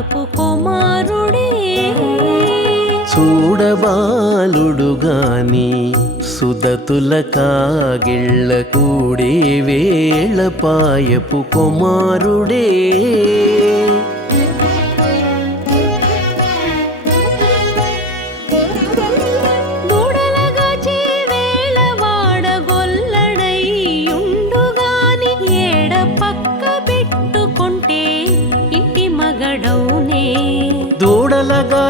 పాయపు కుమారుడే. చూడబాలుడు గాని సుదతుల కాగిళ్ళ కూడే వేళ పాయపు కుమారుడే.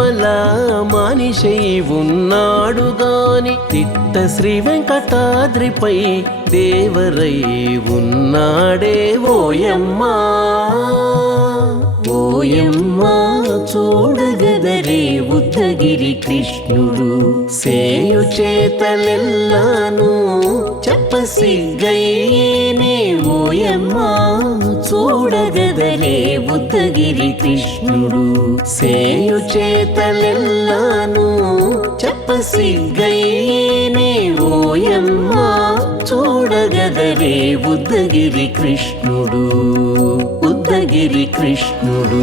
దేవరై ఉన్నాడే మానిషై ఉన్నాడు గాని తిట్ట శ్రీ వెంకటాద్రిపై దేవరై ఉన్నాడే ఓయమ్మా. ఓయమ్మా చూడగదరే ఉద్దగిరి కృష్ణుడు. సేయు చేతలెల్లాను చెప్పసిగ్గయ్యేనే ఓయమ్మా. చూడగదరే కృష్ణుడు సేయు చేతలెల్లాను చెప్పసిగ్గయ్యేనే ఓయమ్మా చూడగదరే ఉద్దగిరి కృష్ణుడు ఉద్దగిరి కృష్ణుడు.